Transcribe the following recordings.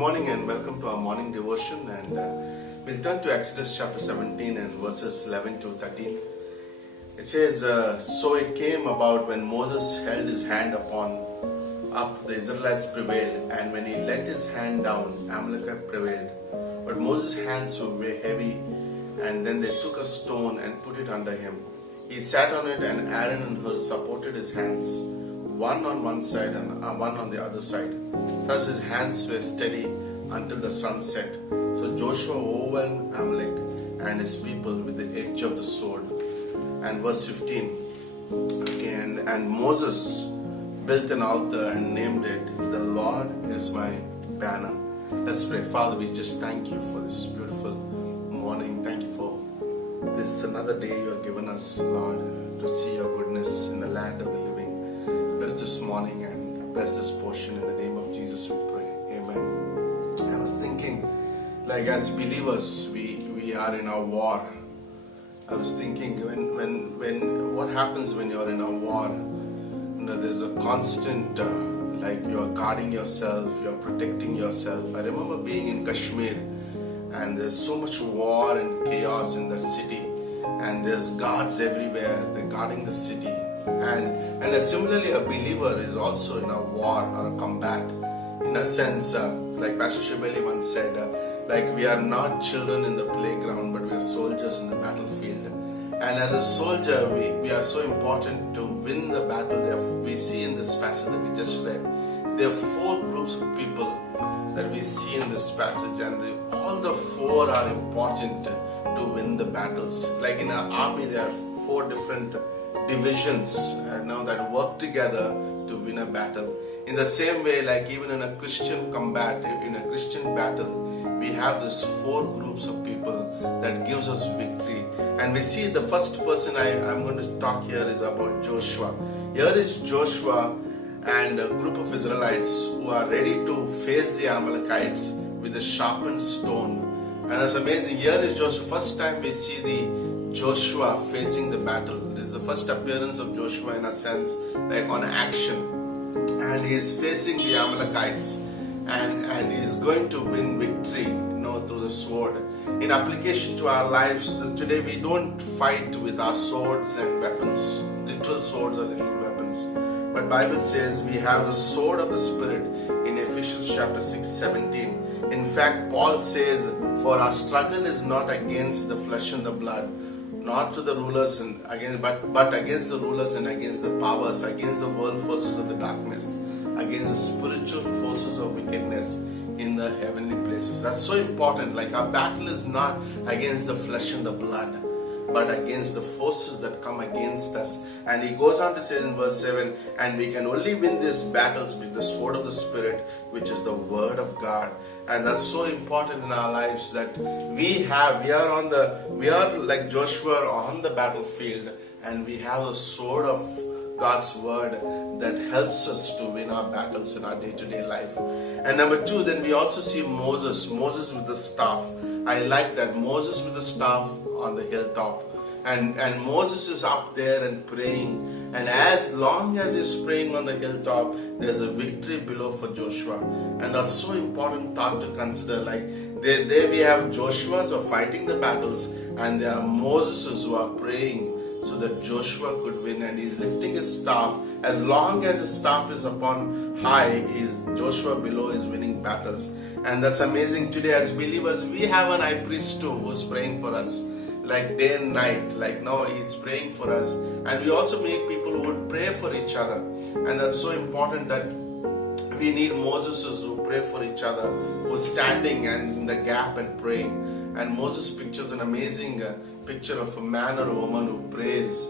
morning and welcome to our morning devotion, and we'll turn to Exodus chapter 17 and verses 11 to 13. It says, So it came about when Moses held his hand up, the Israelites prevailed, and when he let his hand down, Amalek prevailed. But Moses' hands were very heavy, and then they took a stone and put it under him. He sat on it, and Aaron and Hur supported his hands, one on one side and one on the other side. Thus his hands were steady until the sun set. So Joshua overwhelmed Amalek and his people with the edge of the sword. And verse 15, and Moses built an altar and named it, The Lord is my banner. Let's pray. Father, we just thank you for this beautiful morning. Thank you for this another day you have given us, Lord, to see your goodness in the land of the living. Bless this morning and bless this portion in the name of Jesus we pray. Amen. I was thinking, like as believers, we are in a war. I was thinking when what happens when you're in a war? There's a constant like you're guarding yourself, you're protecting yourself. I remember being in Kashmir, and there's so much war and chaos in that city, and there's guards everywhere. They're guarding the city, and similarly a believer is also in a war or a combat. In a sense, like Pastor Shibeli once said, like we are not children in the playground, but we are soldiers in the battlefield. And as a soldier, we are so important to win the battle. We see in this passage that we just read, there are four groups of people that we see in this passage, and all the four are important to win the battles. Like in an army, there are four different divisions now that work together to win a battle. In the same way, like even in a Christian combat, in a Christian battle, we have these four groups of people that gives us victory. And we see the first person I'm going to talk here is about Joshua. Here is Joshua and a group of Israelites who are ready to face the Amalekites with a sharpened stone. And it's amazing. Here is Joshua. First time we see the Joshua facing the battle. This is the first appearance of Joshua in a sense, like on action. And he is facing the Amalekites, and he is going to win victory, through the sword. In application to our lives today, we don't fight with our swords and weapons, literal swords or literal weapons. But Bible says we have the sword of the Spirit in Ephesians chapter 6:17. In fact, Paul says, for our struggle is not against the flesh and the blood, not to the rulers and but against the rulers and against the powers, against the world forces of the darkness, against the spiritual forces of wickedness in the heavenly places. That's so important. Like our battle is not against the flesh and the blood, but against the forces that come against us. And he goes on to say in verse 7, and we can only win these battles with the sword of the Spirit, which is the word of God. And that's so important in our lives that we are like Joshua on the battlefield, and we have the sword of God's word that helps us to win our battles in our day-to-day life. And number two, then we also see Moses with the staff. I like that, Moses with the staff on the hilltop. And Moses is up there and praying. And as long as he's praying on the hilltop, there's a victory below for Joshua. And that's so important thought to consider. Like there we have Joshua's who are fighting the battles, and there are Moses who are praying so that Joshua could win, and he's lifting his staff. As long as his staff is upon high, Joshua below is winning battles. And that's amazing. Today as believers, we have an high priest too who's praying for us, like day and night. Like no, he's praying for us. And we also meet people who would pray for each other. And that's so important that we need Moses who pray for each other, who's standing and in the gap and praying. And Moses pictures an amazing picture of a man or a woman who prays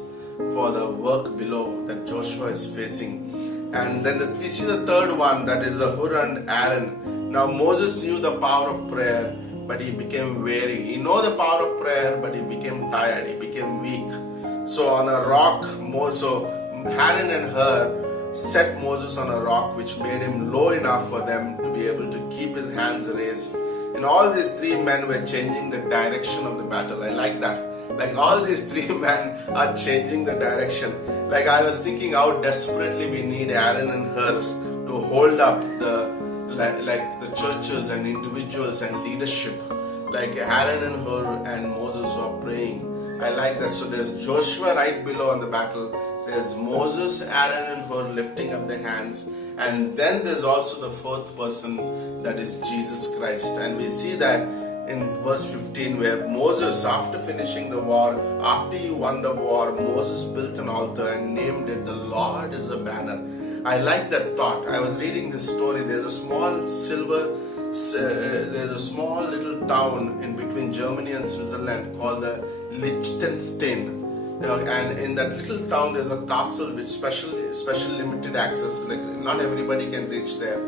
for the work below that Joshua is facing. And then we see the third one, that is Hur and Aaron. Now Moses knew the power of prayer, but he became weary. He knew the power of prayer, but he became tired. He became weak. So on a rock, Aaron and Hur set Moses on a rock, which made him low enough for them to be able to keep his hands raised. And all these three men were changing the direction of the battle. I like that. Like all these three men are changing the direction. Like I was thinking how desperately we need Aaron and Hur to hold up the like the churches and individuals and leadership, like Aaron and Hur and Moses who are praying. I like that. So there's Joshua right below on the battle. There's Moses, Aaron and Hur lifting up their hands. And then there's also the fourth person, that is Jesus Christ. And we see that in verse 15 where Moses, after finishing the war, after he won the war, Moses built an altar and named it "The Lord is a Banner." I like that thought. I was reading this story. There's a small there's a small little town in between Germany and Switzerland called the Liechtenstein. And in that little town there's a castle with special limited access. Like not everybody can reach there.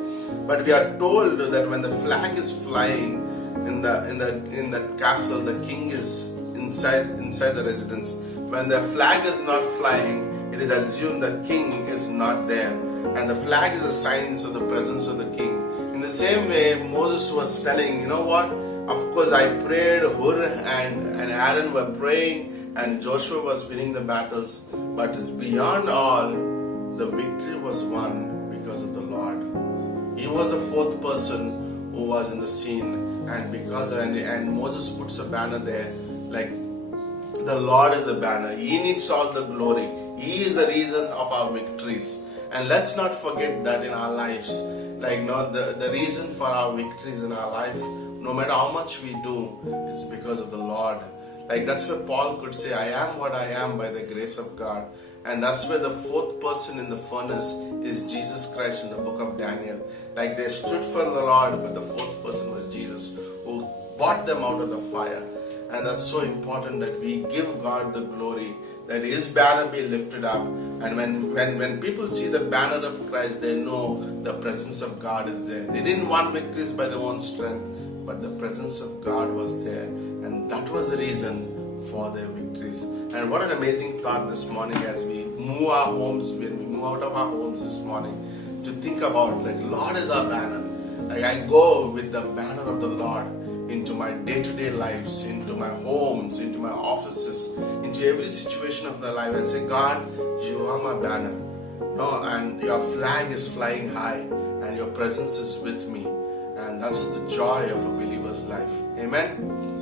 But we are told that when the flag is flying in that castle, the king is inside the residence. When the flag is not flying, it is assumed the king is not there. And the flag is a sign of the presence of the king. In the same way, Moses was telling, you know what? Of course, I prayed, Hur and Aaron were praying, and Joshua was winning the battles. But it's beyond all, the victory was won because of the Lord. He was the fourth person who was in the scene, and Moses puts a banner there, like the Lord is the banner. He needs all the glory. He is the reason of our victories. And let's not forget that in our lives, the reason for our victories in our life, no matter how much we do, is because of the Lord. Like that's where Paul could say, I am what I am by the grace of God. And that's where the fourth person in the furnace is Jesus Christ in the book of Daniel. Like they stood for the Lord, but the fourth person was Jesus, who brought them out of the fire. And that's so important that we give God the glory, that His banner be lifted up. And when people see the banner of Christ, they know the presence of God is there. They didn't win victories by their own strength, but the presence of God was there. And that was the reason for their victories. And what an amazing thought this morning as we move our homes, when we move out of our homes this morning, to think about, like, Lord is our banner. Like I go with the banner of the Lord into my day-to-day lives, into my homes, into my offices, into every situation of my life, and say, God, you are my banner. No, and your flag is flying high, and your presence is with me. And that's the joy of a believer's life. Amen.